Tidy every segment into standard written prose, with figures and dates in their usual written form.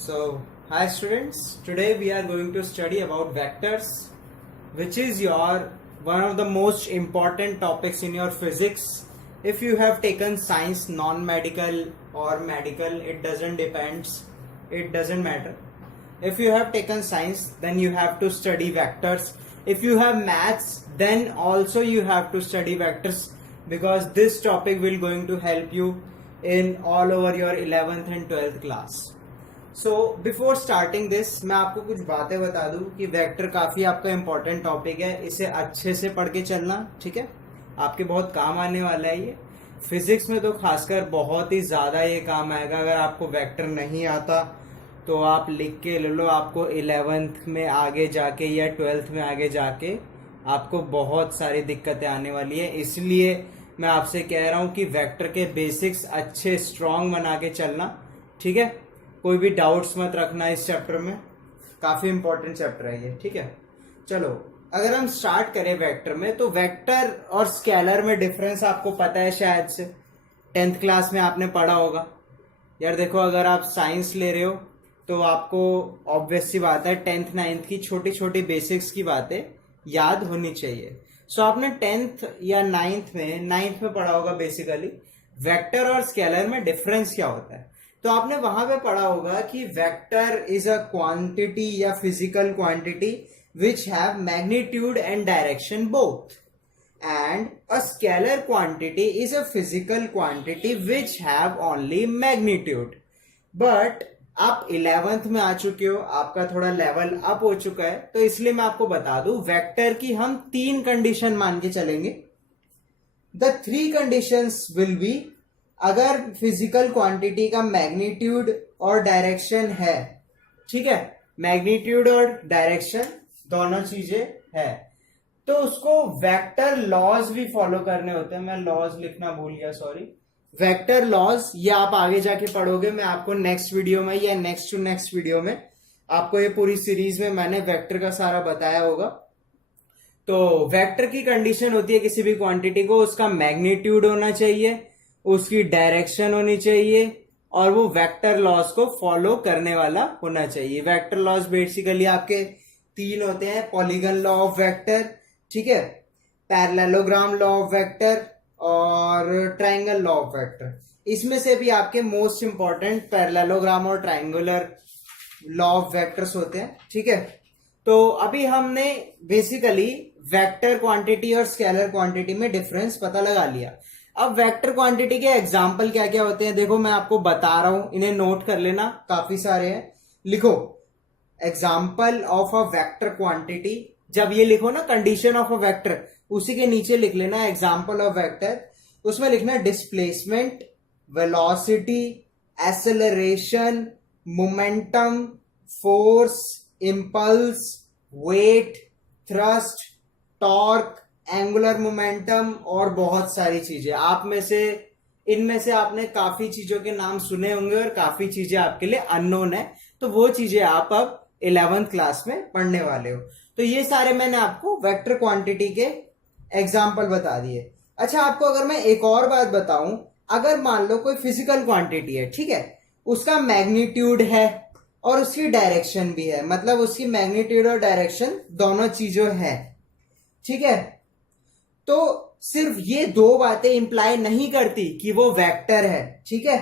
So, hi students. Today we are going to study about vectors, which is your one of the most important topics in your physics. If you have taken science, non-medical or medical, it doesn't depends. It doesn't matter. If you have taken science, then you have to study vectors. If you have maths, then also you have to study vectors because this topic will going to help you in all over your 11th and 12th class. So before starting this मैं आपको कुछ बातें बता दूं कि vector काफी आपका important topic है, इसे अच्छे से पढ़ के चलना, ठीक है। आपके बहुत काम आने वाला है ये। फिजिक्स में तो खासकर बहुत ही ज्यादा ये काम आएगा। अगर आपको वेक्टर नहीं आता तो आप लिख के ले लो, आपको 11th में आगे जाके या 12th में आगे जाके आपको बहुत सारी दिक्कतें आने वाली है। इसलिए मैं आपसे कह रहा हूं कि वेक्टर के बेसिक्स अच्छे स्ट्रांग बना के चलना, ठीक है। कोई भी डाउट्स मत रखना इस चैप्टर में, काफी इंपॉर्टेंट चैप्टर है ये, ठीक है। चलो अगर हम स्टार्ट करें वेक्टर में, तो वेक्टर और स्केलर में डिफरेंस आपको पता है शायद से, 10th क्लास में आपने पढ़ा होगा। यार देखो, अगर आप साइंस ले रहे हो तो आपको ऑब्वियस सी बात है 10th 9th की छोटी छोटी बेसिक्स की बातें याद होनी चाहिए। सो आपने 10th या 9th में पढ़ा होगा बेसिकली वेक्टर और स्केलर में डिफरेंस क्या होता है। तो आपने वहां पे पढ़ा होगा कि वेक्टर इज अ क्वांटिटी या physical quantity which have magnitude and direction both, and a scalar quantity is a physical quantity which have only magnitude. But आप 11th में आ चुके हो, आपका थोड़ा लेवल अप हो चुका है, तो इसलिए मैं आपको बता दूं वेक्टर की हम 3 कंडीशन मान के चलेंगे। द 3 कंडीशंस विल बी, अगर फिजिकल क्वांटिटी का मैग्नीट्यूड और डायरेक्शन है, ठीक है, मैग्नीट्यूड और डायरेक्शन दोनों चीजें है, तो उसको वेक्टर लॉज भी फॉलो करने होते हैं। मैं लॉज लिखना भूल गया, सॉरी। वेक्टर लॉज ये आप आगे जाके पढ़ोगे, मैं आपको नेक्स्ट वीडियो में या नेक्स्ट टू नेक्स्ट वीडियो में आपको ये पूरी सीरीज में मैंने वेक्टर का सारा बताया होगा। तो वेक्टर की कंडीशन होती है किसी भी क्वांटिटी को, उसका मैग्नीट्यूड होना चाहिए, उसकी डायरेक्शन होनी चाहिए, और वो वेक्टर लॉज को फॉलो करने वाला होना चाहिए। वेक्टर लॉज बेसिकली आपके 3 होते हैं, पॉलीगन लॉ ऑफ वेक्टर, ठीक है, पैरेललोग्राम लॉ ऑफ वेक्टर और ट्रायंगल लॉ ऑफ वेक्टर। इसमें से भी आपके मोस्ट इंपॉर्टेंट पैरेललोग्राम और ट्रायंगुलर लॉ ऑफ वेक्टर्स होते हैं, ठीक है। तो अभी हमने बेसिकली वेक्टर क्वांटिटी और स्केलर क्वांटिटी में डिफरेंस पता लगा लिया। अब वेक्टर क्वांटिटी के एग्जाम्पल क्या क्या होते हैं, देखो मैं आपको बता रहा हूं, इन्हें नोट कर लेना, काफी सारे हैं। लिखो example of a vector quantity, जब ये लिखो ना कंडीशन ऑफ अ वेक्टर, उसी के नीचे लिख लेना एग्जाम्पल ऑफ वेक्टर। उसमें लिखना displacement, velocity, acceleration, momentum, force, impulse, weight, thrust, torque, angular momentum और बहुत सारी चीजें। आप में से इनमें से आपने काफी चीजों के नाम सुने होंगे और काफी चीजें आपके लिए अननोन है, तो वो चीजें आप अब 11th क्लास में पढ़ने वाले हो। तो ये सारे मैंने आपको वेक्टर क्वांटिटी के एग्जाम्पल बता दिए। अच्छा, आपको अगर मैं एक और बात बताऊं, अगर मान लो कोई फिजिकल क्वांटिटी है, ठीक है, उसका मैग्नीट्यूड है और उसकी डायरेक्शन भी है, मतलब उसकी मैग्नीट्यूड और डायरेक्शन दोनों चीजों है, ठीक है, तो सिर्फ ये 2 बातें इंप्लाई नहीं करती कि वो वेक्टर है, ठीक है।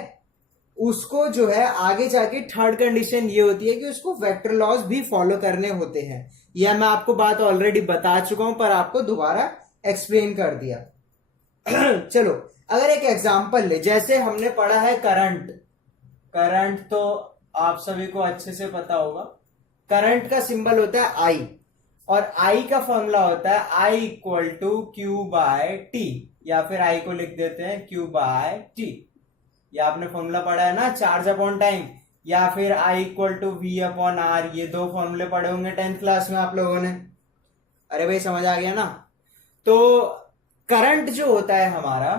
उसको जो है आगे जाके थर्ड कंडीशन ये होती है कि उसको वेक्टर लॉज भी फॉलो करने होते हैं। यह मैं आपको बात ऑलरेडी बता चुका हूं, पर आपको दोबारा एक्सप्लेन कर दिया। चलो अगर एक एग्जांपल ले, जैसे हमने पढ़ा है करंट तो आप सभी को अच्छे से पता होगा। करंट का सिंबल होता है आई, और आई का फॉर्मूला होता है I equal to Q by T, या फिर आई को लिख देते हैं क्यू बाय टी। ये आपने फॉर्मूला पढ़ा है ना, चार्ज अपॉन टाइम, या फिर I equal to V upon R. ये 2 फॉर्मूले पढ़े होंगे 10th क्लास में आप लोगों ने। अरे भाई समझ आ गया ना। तो करंट जो होता है हमारा,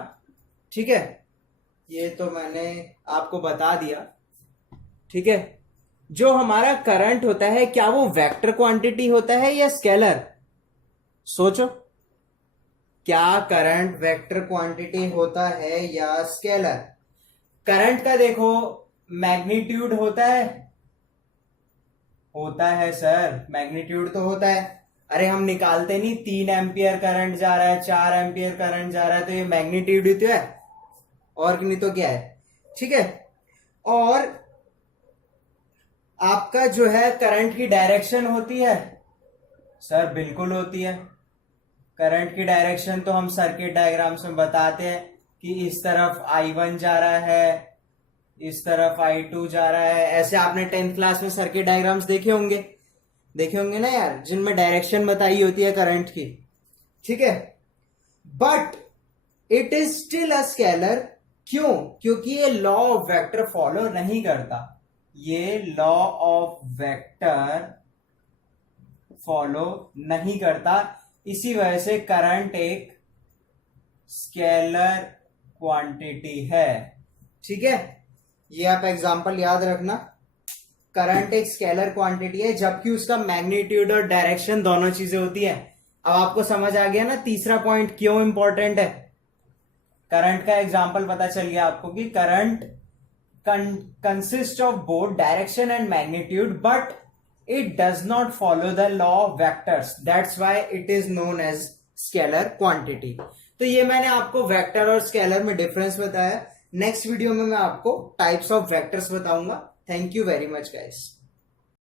ठीक है, ये तो मैंने आपको बता दिया, ठीक है। जो हमारा करंट होता है, क्या वो वेक्टर क्वांटिटी होता है या स्केलर? सोचो, क्या करंट वेक्टर क्वांटिटी होता है या स्केलर? करंट का देखो मैग्नीट्यूड होता है, होता है सर, मैग्नीट्यूड तो होता है। अरे हम निकालते नहीं 3 एम्पियर करंट जा रहा है, 4 एम्पियर करंट जा रहा है, तो ये मैग्नीट्यूड ही तो है, और नहीं तो क्या है। ठीक है। और आपका जो है करंट की डायरेक्शन होती है सर, बिल्कुल होती है। करंट की डायरेक्शन तो हम सर्किट डायग्राम्स में बताते हैं कि इस तरफ I1 जा रहा है, इस तरफ I2 जा रहा है। ऐसे आपने 10th क्लास में सर्किट डायग्राम्स देखे होंगे ना यार, जिनमें डायरेक्शन बताई होती है करंट की। ठीक है। But it is still a scalar. क्यों? क्योंकि ये लॉ ऑफ वेक्टर फॉलो नहीं करता। ये लॉ ऑफ वेक्टर फॉलो नहीं करता, इसी वजह से करंट एक स्केलर क्वांटिटी है। ठीक है, ये आप एग्जांपल याद रखना। करंट एक स्केलर क्वांटिटी है, जबकि उसका मैग्नीट्यूड और डायरेक्शन दोनों चीजें होती है। अब आपको समझ आ गया ना तीसरा पॉइंट क्यों इंपॉर्टेंट है। करंट का एग्जांपल पता चल गया आपको कि current consist of both direction and magnitude, but it does not follow the law of vectors. That's why it is known as scalar quantity. तो ये मैंने आपको वेक्टर और स्केलर में डिफरेंस बताया। नेक्स्ट वीडियो में मैं आपको टाइप्स ऑफ वेक्टर्स बताऊंगा। Thank you very much guys.